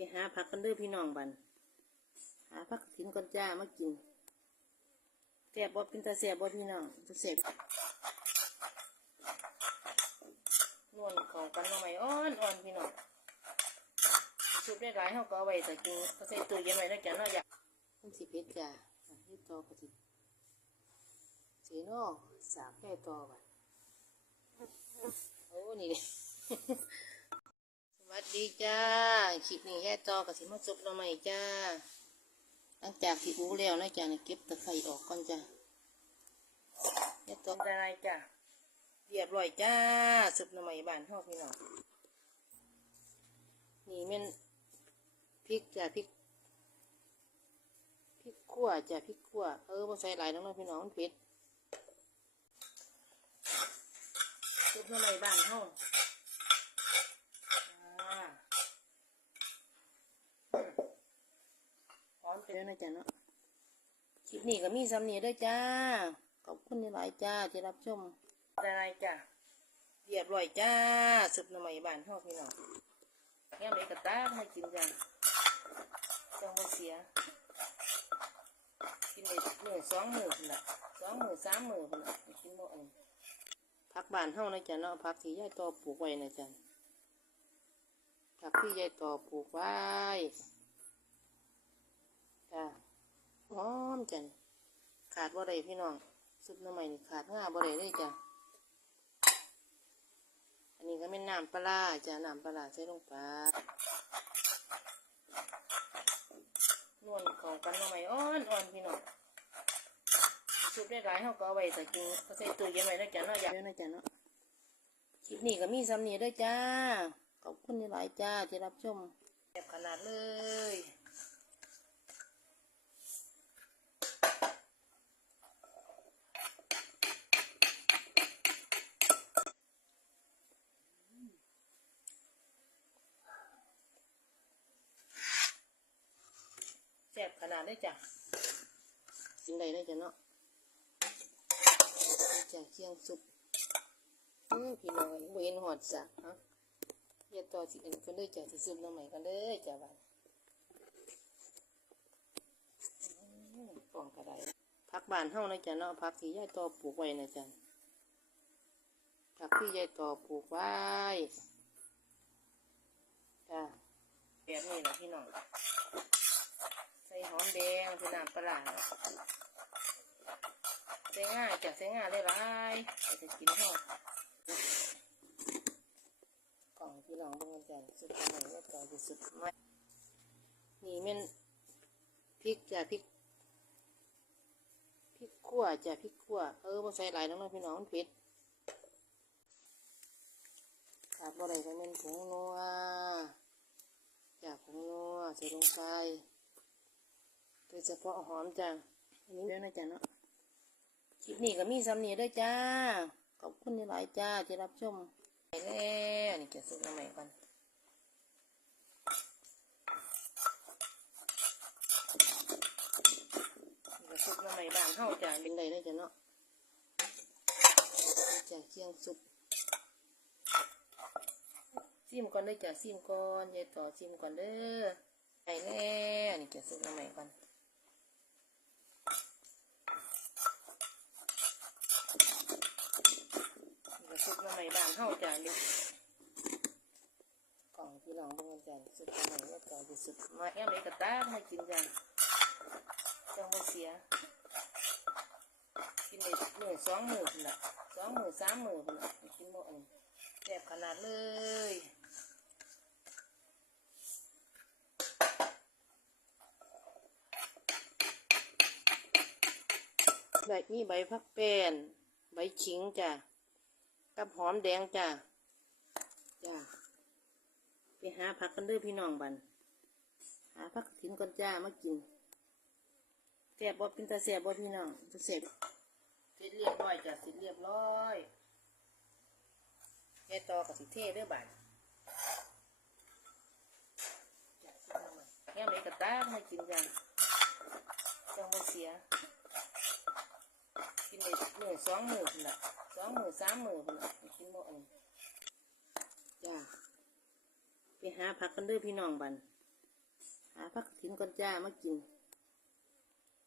ไปหาผักกันเด้อพี่น้องบันหาผักถิ่นก่อนจ้ามากินแซ่บบ่เป็นตาแซ่บบ่พี่น้องตาแซ่บนวลของกันหน่อยอ่อนอ่อนพี่น้องสุดได้หลายเขาก็เอาไว้แต่กินก็ใส่ตู้เย็นไว้แล้วจ้ะเนาะอยากมันสิเผ็ดจ้าอะเฮ็ดต่อก็สิสีนาะสากแค่ต่อบัดโอ้นี่ส วัสดีจ้าคลิปนี้แค่ต่อกับสิมาซุปเราใหม่จ้า หลังจากที่อู้แล้วนะจ้าเนี่ยเก็บตะไคร่ออกก่อนจ้าแค่ต่อได้จ้าเรียบร้อยจ้าซุปเราใหม่บานเฮาพี่น้องนี่มันพริกจ้าพริกพริกขั่วจ้าพริกขั่วเออมาใส่หลายน้องๆพี่น้องมันเผ็ดซุปเราใหม่บานเฮาพร้อมไป แล้วนะจ๊ะเนาะคลิปนี้ก็มีสำเนียงด้วยจ้า ขอบคุณหลายๆจ้าที่รับชมได้จ้าเรียบร้อยจ้าสุดหน่อไม้บ้านห้องพี่น้องแง่ไหนกระตากมากินจ้าจังบ่เสีย กินได้มือสองมือพุ่นละสองมือสามมือพุ่นละกินบ่อันพักบ้านเฮานะจ๊ะเนาะพักที่ยายต่อปลูกไว้นะจ๊ะผักที่ยายต่อปลูกไว้ จ้าหอมจังขาดบ่ได้พี่น้องซุปหน้ำใหม่นี่ขาดง่าบ่ได้เลยจ้ะอันนี้ก็เป็นน้ำปลาร้าจ้ะน้ำปลาร้าใส่ลงไปนวลของกันหน้ำใหม่อ่อนอ่อนพี่น้องซุปได้หลายเขาก็เอาไว้แต่กินก็ใส่ตู้เย็นไว้แล้วจ้ะเนาะอยากเดี๋ยวนะจ้ะเนาะคลิปนี้ก็มีสำเนียงด้วยจ้าขอบคุณหลายๆจ้าที่รับชมแบบขนาดเลย แซ่บขนาได้จ้ะกินได้ได้จ้ะเนาะจ้ะเคียงสุกอือพี่น้องเห็นหอดจ้ะฮะอย่าต่อสิอันกันเด้จ้ะสิซุปน้ำใหม่กันเด้อจ้ะบ้านอืมปองกระไดผักบ้านเฮานะจ้ะเนาะผักที่ยายต่อปลูกไว้นะจ้ะผักที่ยายต่อปลูกไว้จ้ะแบบนี้นะพี่น้อง ส่หอมแดงใส่น้ำปลาใส่ง่ายจากใส่ง่ายได้หลายจะกินห้องกล่องพี่น้องเบิ่งกันจ้ะสุดใหม่ว่าก่อนจะสุดใหมนี่มันพริกจะพริกพริกขั่วจะพริกขั่วเออมาใส่หลายน้องพี่น้องมันเผ็ดขาดบ่ได้ก็แม่นผงนัวจ้ะผงนัวใส่ลงไป ยเฉพาะหอมจ้ะอันนี้แล้วนะจ๊ะเนาะคลิปนี้ก็มีสำเนียด้วยจ้า ขอบคุณหลายจ้าที่รับชมไปแล้วนี่จะซุปน้ำใหม่ก่อนนี่ก็ซุปน้ำใหม่บานเฮาจ้ะเป็นไรนะจ๊ะเนาะจ้ะเคียงซุปซิมก่อนเด้อจ้ะซิมก่อนยายต่อซิมก่อนเด้อไปแล้วนี่จะซุปน้ำใหม่ก่อนนี่ก็ซุปน้ำใหม่บ้าน เฮาจ้ะนี่กล่องพี่น้องเบิ่งกันจ้ะซุปน้ำใหม่ว่าก่อนจะซุปมาแอมเลยกระตากมากินจ้ะจังบ่เสียกินได้มือสองหมื่นละสองหมือสามหมื่นละกินบ่อันแซ่บขนาดเลยใบมีใบพักแป้นใบขิงจ้ะ กับหอมแดงจ้ะจ้ะไปหาผักกันเด้อพี่น้องบันหาผักถิ่นก่อนจ้ามากินแซ่บบ่เป็นตาแซ่บบ่พี่น้องตาแซ่บเสร็จเรียบร้อยจ้ะเสร็จเรียบร้อยแกต่อกับสิเทเด้อบันแง่ไหนกระตากมากินจ้ะจังบ่เสีย สองหมื่นละสองหมือสามหมื่นละกินบ่อันจ้าไปหาผักกันด้อพี่น้องบันหาผักถิ่นก่อนจ้ามากิน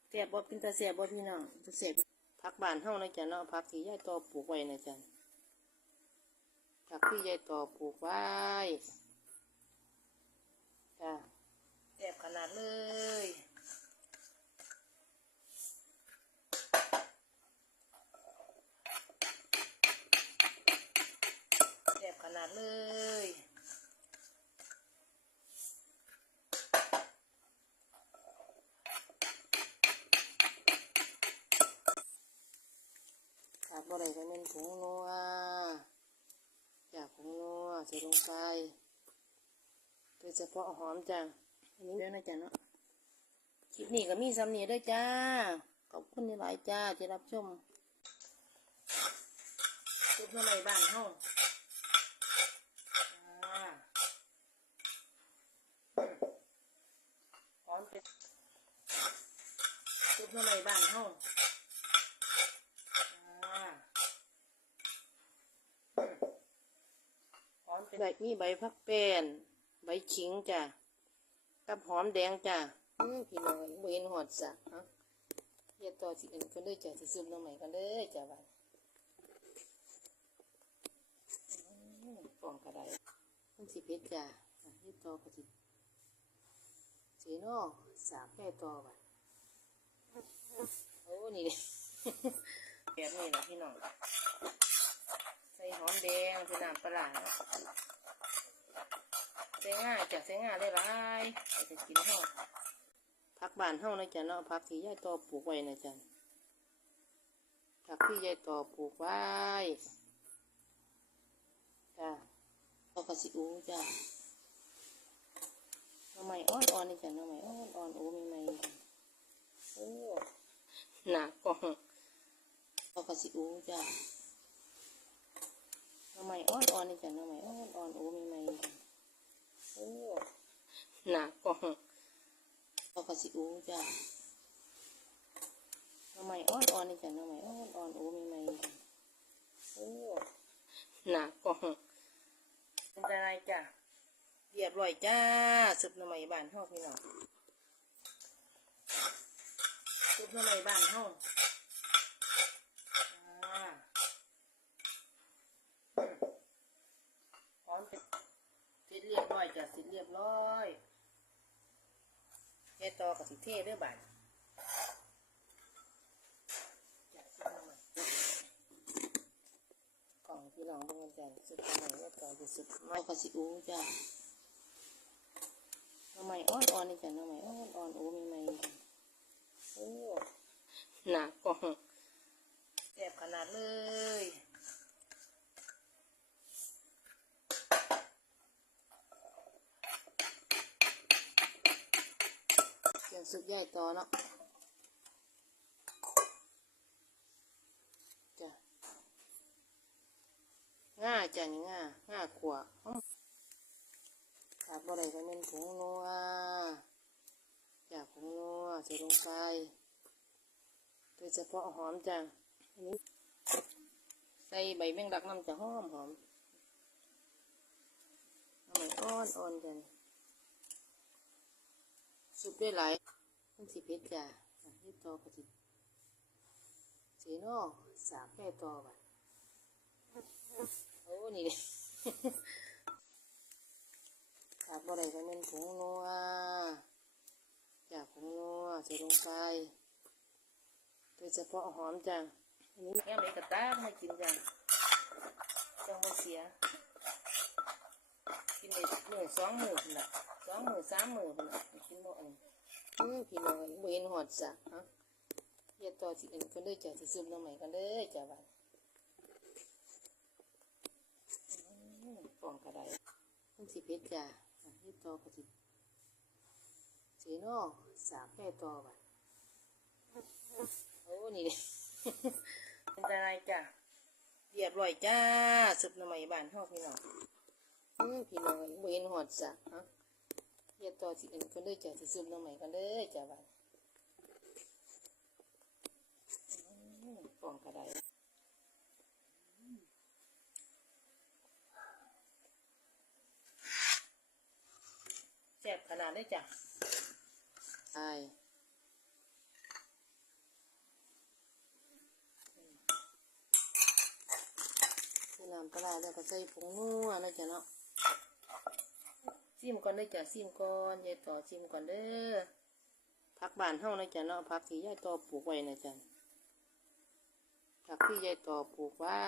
แสบบ่เป็นตาแสบบ่พี่น้องตาแสบผักบานเฮานะจ้ะเนาะผักที่ยายต่อปลูกไว้นะจ้ะผักที่ยายต่อปลูกไว้จ้ะแสบขนาดเลยแสบขนาดเลย ขาด บ่ได้ก็เป็นผงนัวจากผงนัวใส่ลงไปโดยเฉพาะหอมจ้ะอันนี้เด้อนะจ๊ะเนาะคลิปนี้ก็มีสำเนียด้วยจ้า ขอบคุณหลายจ้าที่รับชมชุดมาใหม่บ้านเฮาจ้าหอมเป็นชุดมาใหม่บ้านเฮา หอมเป็น ใบมีใบพักแป้น ใบขิงจ้ะ กับหอมแดงจ้ะอืมพี่น้อยเห็นหอดสะฮะเฮ็ดต่อสิอันก็เลยจ้ะสิซึมน้ำใหม่กันเลยจ้ะบัดอืมป้องกระไดมันสิเผ็ดจ้ะอะเฮ็ดต่อก็สิสีเนาะสากแค่ต่อบัดโอ้นี่เด้แบบนี้ล่ะพี่น้อง ส่หอมแดงใส่น้ำปลาใส่ง่ายจ้ะใส่ง่ายได้หลายๆเอาไปกินเฮาผักบานเฮานะจ๊ะเนาะผักที่ยายตอปลูกไว้นะจ๊ะผักที่ยายตอปลูกไว้จ้ะเอากระสิอูจ้ะน้ำไม้อ่อนๆนี่จ้ะน้ำไม้อ่อนๆโอ้ไม่ไม่โอ้หนากล่องเอากระสิอูจ้ะ น้ำไม้อ่อนๆนี่จ้ะหน้ำไม้อ่อนๆโอ้ไม่ไม่จ้โอ้หนากล่องเอากระสิอูจ้ะหน้ำไม้อ่อนๆนี่จ้ะหน้ำไม้อ่อนๆโอ้ไม่ไม่จ้โอ้หนากล่องเป็นอะไรจ้ะเรียบร้อยจ้าสุดหน้ำไม้บ้านเฮาพี่น้องสุดหน้ำไม้บ้านเฮาอ่า พร้อมเป็นเสร็จเรียบร้ อยจ้ะเสร็จเรียบร้อยแค่ต่อกับสิเทเด้วยบานจ้ะสุดมาใหม่กล่องพี่น้องเบิ่งกันจ้ะสุดมาใหม่ว่าก่อนจะสุดมากับสิอูจ้ะหน้ำใหม่อ่อนๆนี่จ้ะหน้ำใหม่อ่อนๆโอ้ไม่ไม่จ้ะโอ้หนากล่องแซ่บขนาดเลย เสุดใหญ่ต่อเนาะจ้ะง่าจ้ะนี่ง่าง่าขวบขาดบ่ได้ก็เป็นผงนัวจ้ะผงนัวใส่ลงไปโดยเฉพาะหอมจ้ะอันนี้ใส่ใบแมงดักน้ำจะหอมหอมอ่อ่อนอ่อนจ้ะสุกได้หลาย มันสิเผ็ดจ้ะอะเฮ็ดต่อก็สิเสนาะสากแค่ต่อบัดโอ้นี่เด้ขาดบ่ได้ก็เป็นผงนัวจากผงนัวใส่ลงไปโดยเฉพาะหอมจ้ะอันนี้แก้มเอกตากมากินจ้ะจังบ่เสียกินได้มือสองมือพุ่นละสองมือสามมือพุ่นละกินบ่อัน อือพี่น้อยบ่เห็นหอดสะฮะเฮ็ดต่อสิอันก็เลยจ้ะสิซึมน้ำใหม่กันเลยจ้ะบัดอืมป้องกระไดมันสิเผ็ดจ้ะเฮ็ดต่อก็สิสีเนาะสากแค่ต่อบัดโอ้นี่เป็นอะไรจ้ะเรียบร้อยจ้าสุดน้ำใหม่บ้านเฮาพี่น้องอืมพี่น้อยบ่เห็นหอดสะฮะ เฮ็ดต่อสิอันก็เลยจ้ะสิซึมน้ำใหม่กันเลยจ้ะบัดอืมป้องกระไดแซ่บขนาดเลยจ้ะใส่น้ำปลาร้าแล้วก็ใส่ผงนัวนะจ๊ะเนาะ ซิมก่อนเด้อจ้ะซิมก่อนยายต่อซิมก่อนเด้อพักบานเฮานะจ้ะเนาะพักที่ยายต่อปลูกไว้นะจ้ะผักที่ยายต่อปลูกไว้